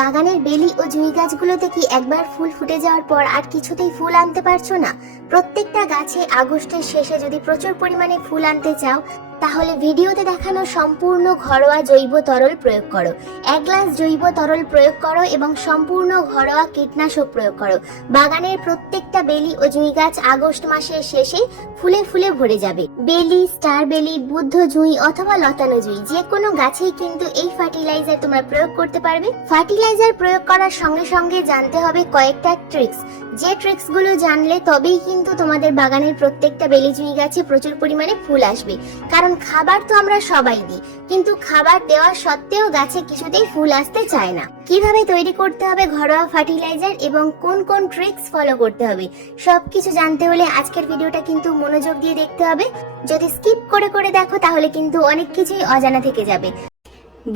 বাগানের বেলি ও জুঁই গাছগুলোতে কি একবার ফুল ফুটে যাওয়ার পর আর কিছুতেই ফুল আনতে পারছো না? প্রত্যেকটা গাছে আগস্টের শেষে যদি প্রচুর পরিমাণে ফুল আনতে চাও, তাহলে ভিডিওতে দেখানো সম্পূর্ণ ঘরোয়া জৈব তরল প্রয়োগ করো। 1 গ্লাস জৈব তরল প্রয়োগ করো এবং সম্পূর্ণ ঘরোয়া কীটনাশক প্রয়োগ করো। বাগানের প্রত্যেকটা বেলি ও জুঁই গাছ আগস্ট মাসের শেষে ফুলে ফুলে ভরে যাবে। বেলি, স্টার বেলি, বুদ্ধ জুঁই অথবা লতানো জুঁই যে কোনো গাছেই কিন্তু এই ফার্টিলাইজার তোমরা প্রয়োগ করতে পারবে। ফার্টিলাইজার প্রয়োগ করার সঙ্গে সঙ্গে জানতে হবে কয়েকটা ট্রিক্স। যে ট্রিক্স গুলো জানলে তবেই কিন্তু তোমাদের বাগানের প্রত্যেকটা বেলি জুঁই গাছে প্রচুর পরিমাণে ফুল আসবে। কারণ খাবার তো আমরা সবাই দিই, কিন্তু খাবার দেওয়া সত্ত্বেও গাছে কিছুতেই ফুল আসতে চায় না। কিভাবে তৈরি করতে হবে ঘরোয়া ফার্টিলাইজার এবং কোন কোন ট্রিক্স ফলো করতে হবে, সবকিছু জানতে হলে আজকের ভিডিওটা কিন্তু মনোযোগ দিয়ে দেখতে হবে। যদি স্কিপ করে করে দেখো তাহলে কিন্তু অনেক কিছুই অজানা থেকে যাবে।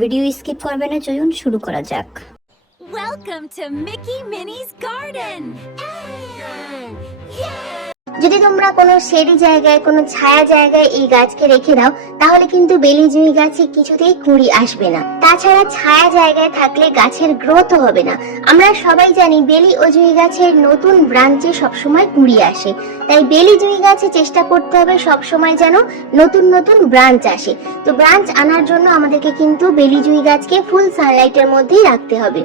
ভিডিও স্কিপ করবে না, চলুন শুরু করা যাক। Welcome to Mickey Minnie's Garden! যদি তোমরা কোনো শেডি জায়গায়, কোনো ছায়া জায়গায় এই গাছকে রেখে দাও, তাহলে কিন্তু বেলি জুঁই গাছে কিছুতেই কুঁড়ি আসবে না। তাছাড়া ছায়া জায়গায় থাকলে গাছের গ্রোথও হবে না। আমরা সবাই জানি বেলি ও জুঁই গাছের নতুন ব্রাঞ্চে সবসময় কুঁড়ি আসে, তাই বেলি জুঁই গাছে চেষ্টা করতে হবে সবসময় যেন নতুন নতুন ব্রাঞ্চ আসে। তো ব্রাঞ্চ আনার জন্য আমাদেরকে কিন্তু বেলি জুঁই গাছকে ফুল সানলাইটের মধ্যেই রাখতে হবে।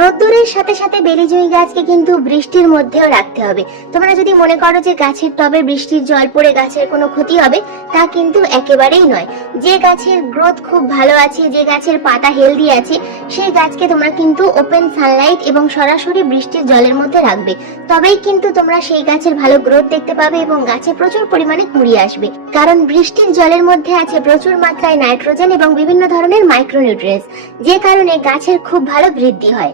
রোদ্দুরের সাথে সাথে বেলি জুঁই গাছকে কিন্তু বৃষ্টির মধ্যেও রাখতে হবে। তোমরা যদি মনে করো যে গাছের টবে বৃষ্টির জল পড়ে গাছের কোনো ক্ষতি হবে, তা কিন্তু একেবারেই নয়। যে গাছের গ্রোথ খুব ভালো আছে, যে গাছের পাতা হেলদি আছে, সেই গাছকে তোমরা কিন্তু ওপেন সানলাইট এবং সরাসরি বৃষ্টির জলের মধ্যে রাখবে। তবেই কিন্তু তোমরা সেই গাছের ভালো গ্রোথ দেখতে পাবে এবং গাছে প্রচুর পরিমাণে কুঁড়ি আসবে। কারণ বৃষ্টির জলের মধ্যে আছে প্রচুর মাত্রায় নাইট্রোজেন এবং বিভিন্ন ধরনের মাইক্রোনিউট্রিয়েন্টস, যে কারণে গাছের খুব ভালো বৃদ্ধি হয়।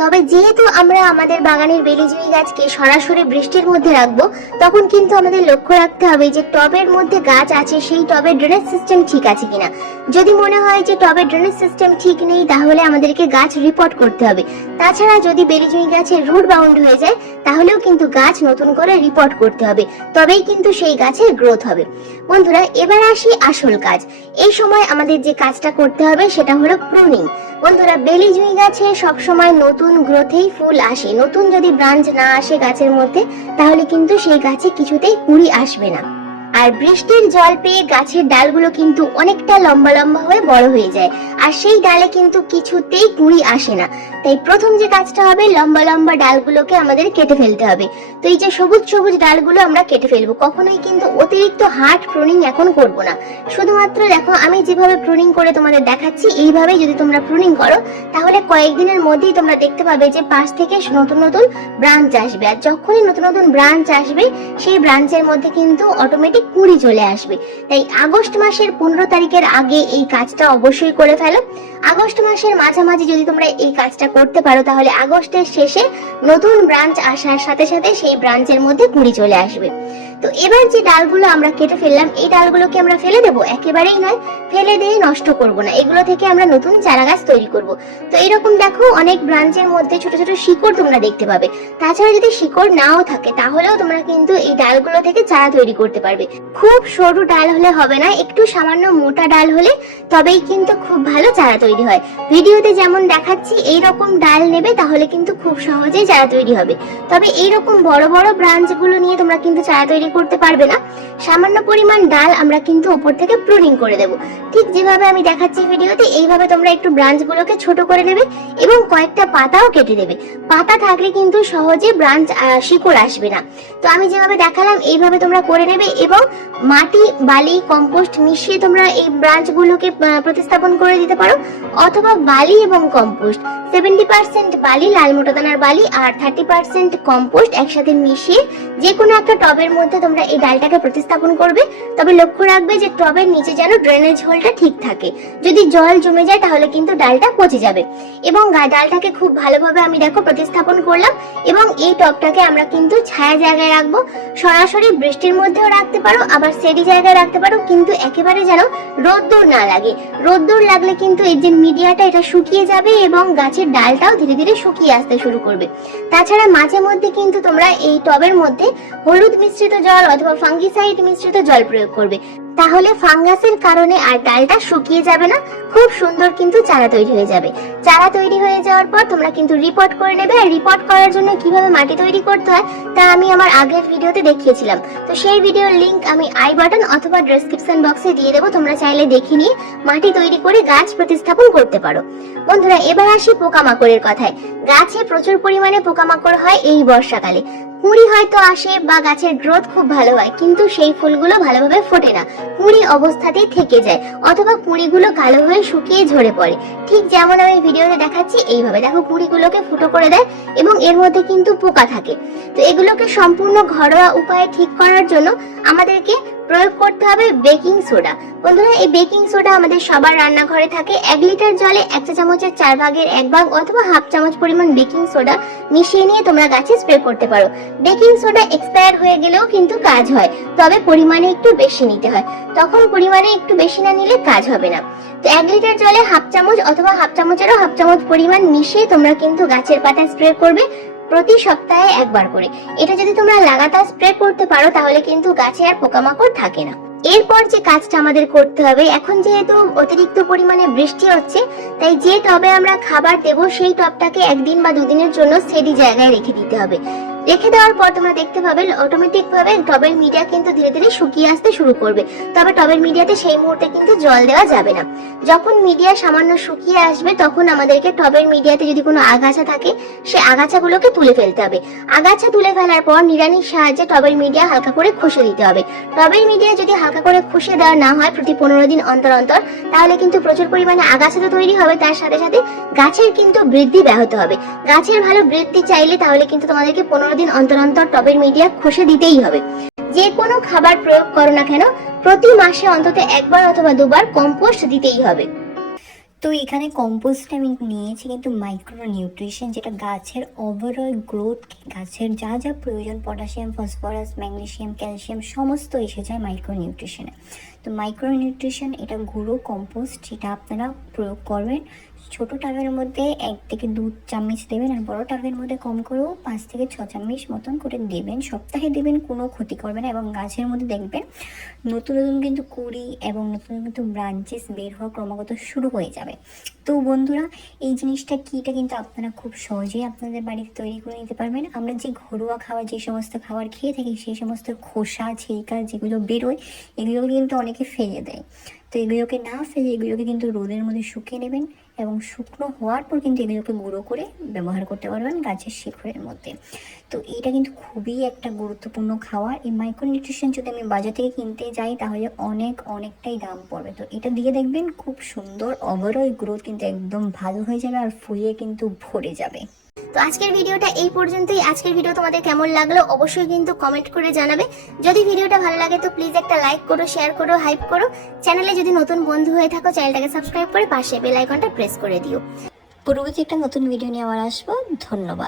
তবে যেহেতু আমরা আমাদের বাগানের বেলি জুঁই গাছকে সরাসরি বৃষ্টির মধ্যে রাখবো, তখন কিন্তু আমাদের লক্ষ্য রাখতে হবে যে টবের মধ্যে গাছ আছে, সেই টবের ড্রেনেজ সিস্টেম ঠিক আছে কিনা। যদি মনে হয় যে টবের ড্রেনেজ সিস্টেম ঠিক নেই, তাহলে আমাদেরকে গাছ রিপোর্ট করতে হবে। তাছাড়া যদি বেলি জুঁই গাছের রুট বাউন্ড হয়ে যায়, তাহলেও কিন্তু গাছ নতুন করে রিপোর্ট করতে হবে, তবেই কিন্তু সেই গাছের গ্রোথ হবে। বন্ধুরা, এবার আসি আসল কাজ। এই সময় আমাদের যে কাজটা করতে হবে সেটা হলো প্রুনিং। বন্ধুরা, বেলি জুঁই গাছে সবসময় নতুন গ্রোথেই ফুল আসে। নতুন যদি ব্রাঞ্চ না আসে গাছের মধ্যে, তাহলে কিন্তু সেই গাছে কিছুতেই কুঁড়ি আসবে না। আর বৃষ্টির জল পেয়ে গাছের ডালগুলো কিন্তু অনেকটা লম্বা লম্বা হয়ে বড় হয়ে যায়, আর সেই ডালে কিন্তু কিছুতেই কুঁড়ি আসে না। তাই প্রথম যে কাজটা হবে, লম্বা লম্বা ডালগুলোকে আমাদের কেটে ফেলতে হবে। তো এই যে সবুজ সবুজ ডালগুলো আমরা কেটে ফেলবো। কখনোই কিন্তু অতিরিক্ত হার্ড প্রুনিং এখন করব না। শুধুমাত্র দেখো আমি যেভাবে প্রুনিং করে তোমাদের দেখাচ্ছি, এইভাবেই যদি তোমরা প্রুনিং করো, তাহলে কয়েকদিনের মধ্যেই তোমরা দেখতে পাবে যে পাশ থেকে নতুন নতুন ব্রাঞ্চ আসবে। আর যখনই নতুন নতুন ব্রাঞ্চ আসবে, সেই ব্রাঞ্চের মধ্যে কিন্তু অটোমেটিক কুঁড়ি চলে আসবে। তাই আগস্ট মাসের 15 তারিখের আগে এই কাজটা অবশ্যই করে ফেলো। আগস্ট মাসের মাঝামাঝি যদি তোমরা এই কাজটা করতে পারো, তাহলে আগস্টের শেষে নতুন ব্রাঞ্চ আসার সাথে সাথে সেই ব্রাঞ্চের মধ্যে কুঁড়ি চলে আসবে। তো এবার যে ডালগুলো আমরা কেটে ফেললাম, এই ডালগুলোকে আমরা ফেলে দেবো? একেবারেই নয়, ফেলে দিয়ে নষ্ট করব না। এগুলো থেকে আমরা নতুন চারা গাছ তৈরি করব। তো এরকম দেখো অনেক ব্রাঞ্চের মধ্যে ছোট ছোট শিকড় তোমরা দেখতে পাবে। তাছাড়া যদি শিকড় নাও থাকে, তাহলেও তোমরা কিন্তু এই ডালগুলো থেকে চারা তৈরি করতে পারবে। খুব সরু ডাল হলে হবে না, একটু সামান্য মোটা ডাল হলে তবেই কিন্তু খুব ভালো চারা তৈরি হয়। ভিডিওতে যেমন দেখাচ্ছি এইরকম ডাল নেবে, তাহলে কিন্তু খুব সহজেই চারা তৈরি হবে। তবে এইরকম বড় বড় ব্রাঞ্চগুলো নিয়ে তোমরা কিন্তু চারা তৈরি করতে পারবে না। সামান্য পরিমাণ ডাল আমরা কিন্তু উপর থেকে প্রুনিং করে দেব। ঠিক যেভাবে আমি দেখাচ্ছি ভিডিওতে, এইভাবে তোমরা একটু ব্রাঞ্চগুলোকে ছোট করে নেবে এবং কয়েকটা পাতাও কেটে দেবে। পাতা থাকলে কিন্তু সহজে ব্রাঞ্চ শিকড় আসবে না। তো আমি যেভাবে দেখালাম এইভাবে তোমরা করে নেবে এবং মাটি, বালি, কম্পোস্ট মিশিয়ে তোমরা এই ব্রাঞ্চগুলোকে প্রতিস্থাপন করে দিতে পারো। অথবা বালি এবং কম্পোস্ট, 70% বালি, লাল মোটা দানার বালি আর 30% কম্পোস্ট একসাথে মিশিয়ে যে কোনো একটা টবের মধ্যে তোমরা এই ডালটাকে প্রতিস্থাপন করবে। তবে লক্ষ্য রাখবে যে টবের নিচে যেন ড্রেনেজ হোলটা ঠিক থাকে। যদি জল জমে যায় তাহলে কিন্তু ডালটা পচে যাবে। এবং ডালটাকে খুব ভালোভাবে আমি দেখো প্রতিস্থাপন করলাম। এবং এই টবটাকে আমরা কিন্তু ছায়া জায়গায় রাখবো। সরাসরি বৃষ্টির মধ্যেও রাখতে পারো, আবার সেডি জায়গায় রাখতে পারো, কিন্তু একেবারে যেন রোদ্দুর না লাগে। রোদ্দুর লাগলে কিন্তু এই যে মিডিয়াটা, এটা শুকিয়ে যাবে এবং গাছের ডালটাও ধীরে ধীরে শুকিয়ে আসতে শুরু করবে। তাছাড়া মাঝে মধ্যে কিন্তু তোমরা এই টবের মধ্যে হলুদ মিশ্রিত জল অথবা ফাঙ্গিসাইড মিশ্রিত জল প্রয়োগ করবে। তাহলে ফাঙ্গাসের কারণে আর ডালটা শুকিয়ে যাবে না, খুব সুন্দর কিন্তু চারা তৈরি হয়ে যাবে। চারা তৈরি হয়ে যাওয়ার পর তোমরা কিন্তু রিপোর্ট করে নেবে। আর রিপোর্ট করার জন্য কিভাবে মাটি তৈরি করতে হয় তা আমি আমার আগের ভিডিওতে দেখিয়েছিলাম, তো সেই ভিডিওর লিংক আমি আই বাটন অথবা ডেসক্রিপশন বক্সে দিয়ে দেবো, তোমরা চাইলে দেখে নিয়ে মাটি তৈরি করে গাছ প্রতিস্থাপন করতে পারো। বন্ধুরা, এবার আসি পোকামাকড়ের কথায়। গাছে প্রচুর পরিমাণে পোকামাকড় হয় এই বর্ষাকালে। কুঁড়ি হয়তো আসে বা গাছের গ্রোথ খুব ভালো হয়, কিন্তু সেই ফুলগুলো ভালোভাবে ফোটে না, কুঁড়ি অবস্থাতেই থেকে যায় অথবা কুঁড়িগুলো কালো হয়ে শুকিয়ে ঝরে পড়ে। ঠিক যেমন আমি ভিডিওতে দেখাচ্ছি এইভাবে দেখো, কুঁড়িগুলোকে ফুটো করে দেয় এবং এর মধ্যে কিন্তু পোকা থাকে। তো এগুলোকে সম্পূর্ণ ঘরোয়া উপায়ে ঠিক করার জন্য আমাদেরকে প্রয়োগ করতে হবে বেকিং সোডা। বন্ধুরা, এই বেকিং সোডা আমাদের সবার রান্নাঘরে থাকে। 1 লিটার জলে 1 চা চামচের 4 ভাগের 1 ভাগ অথবা হাফ চামচ পরিমাণ বেকিং সোডা মিশিয়ে নিয়ে তোমরা গাছে স্প্রে করতে পারো। বেকিং সোডা এক্সপায়ার হয়ে গেলেও কিন্তু কাজ হয়, তবে পরিমাণে একটু বেশি নিতে হয়। তখন পরিমাণে একটু বেশি না নিলে কাজ হবে না। তো 1 লিটার জলে হাফ চামচ অথবা হাফ চামচেরও হাফ চামচ পরিমাণ মিশিয়ে তোমরা কিন্তু গাছের পাতায় স্প্রে করবে প্রতি সপ্তাহে 1 বার করে। এটা যদি তোমরা লাগাতার স্প্রে করতে পারো তাহলে কিন্তু গাছে আর পোকামাকড় থাকে না। এরপর যে কাজটা আমাদের করতে হবে, এখন যেহেতু অতিরিক্ত পরিমাণে বৃষ্টি হচ্ছে, তাই যে টবে আমরা খাবার দেব সেই টবটাকে 1 দিন বা 2 দিনের জন্য সেদি জায়গায় রেখে দিতে হবে। রেখে দেওয়ার পর তোমরা দেখতে পাবে অটোমেটিক ভাবে টবের মিডিয়া কিন্তু ধীরে ধীরে শুকিয়ে আসতে শুরু করবে। তবে টবের মিডিয়াতে সেই মুহূর্তে কিন্তু জল দেওয়া যাবে না। যখন মিডিয়া সামান্য শুকিয়ে আসবে তখন আমাদেরকে টবের মিডিয়াতে যদি কোনো আগাছা থাকে সেই আগাছাগুলোকে তুলে ফেলতে হবে। আগাছা তুলে ফেলার পর নিড়ানির সাহায্যে টবের মিডিয়া হালকা করে খুশে দিতে হবে। টবের মিডিয়া যদি হালকা করে খুশে দেওয়া না হয় প্রতি 15 দিন অন্তর অন্তর, তাহলে কিন্তু প্রচুর পরিমাণে আগাছা তো তৈরি হবে, তার সাথে সাথে গাছের কিন্তু বৃদ্ধি ব্যাহত হবে। গাছের ভালো বৃদ্ধি চাইলে তাহলে কিন্তু তোমাদেরকে 15 দিন অন্তর অন্তর টবের মিডিয়া খুশে দিতেই হবে। যে কোনো খাবার প্রয়োগ করো না কেন প্রতি মাসে অন্তত 1 বার অথবা 2 বার কম্পোস্ট দিতেই হবে। তো এখানে কম্পোস্ট আমি নিয়েছি কিন্তু মাইক্রো নিউট্রিশন, যেটা গাছের ওভারঅল গ্রোথ, গাছের যা যা প্রয়োজন পটাশিয়াম, ফসফরাস, ম্যাগনেসিয়াম, ক্যালসিয়াম সমস্ত এসে যায় মাইক্রো নিউট্রিশনে। তো মাইক্রো নিউট্রিশন এটা গুঁড়ো কম্পোস্ট, যেটা আপনারা প্রয়োগ করবেন। ছোট টাবের মধ্যে 1 থেকে 2 চামচ দেবেন, আর বড় টাবের মধ্যে কম করেও 5 থেকে 6 চামচ মতন করে দেবেন। সপ্তাহে দেবেন, কোনো ক্ষতি করবে না। এবং গাছের মধ্যে দেখবেন নতুন নতুন কিন্তু কুঁড়ি এবং নতুন কিন্তু ব্রাঞ্চেস বের হওয়া ক্রমাগত শুরু হয়ে যাবে। তো বন্ধুরা, এই জিনিসটা কিটা কিন্তু আপনারা খুব সহজেই আপনাদের বাড়িতে তৈরি করে নিতে পারবেন। আমরা যে ঘরোয়া খাবার, যে সমস্ত খাবার খেয়ে থাকি সেই সমস্ত খোসা ছিলকা যেগুলো বেরোয় এগুলো কিন্তু অনেকে ফেলে দেয়। তো এগুলোকে না ফেলে এগুলোকে কিন্তু রোদের মধ্যে শুকিয়ে নেবেন এবং শুকনো হওয়ার পর কিন্তু এগুলোকে গুঁড়ো করে ব্যবহার করতে পারবেন গাছের শিকড়ের মধ্যে। তো এটা কিন্তু খুবই একটা গুরুত্বপূর্ণ খাবার। এই মাইক্রো নিউট্রিশন যদি আমি বাজার থেকে কিনতে যাই তাহলে অনেকটাই দাম পড়বে। তো এটা দিয়ে দেখবেন খুব সুন্দর ওভারঅল গ্রোথ কিন্তু একদম ভালো হয়ে যাবে আর ফুলে কিন্তু ভরে যাবে। তো আজকের ভিডিওটা এই পর্যন্তই। আজকের ভিডিও তোমাদের কেমন লাগলো অবশ্যই কিন্তু কমেন্ট করে জানাবে। যদি ভিডিওটা ভালো লাগে তো প্লিজ একটা লাইক করো, শেয়ার করো, হাইপ করো। চ্যানেলে যদি নতুন বন্ধু হয়ে থাকো চ্যানেলটাকে সাবস্ক্রাইব করে পাশে বেল আইকনটা প্রেস করে দিও। পরবর্তী একটা নতুন ভিডিও নিয়ে আবার আসবো। ধন্যবাদ।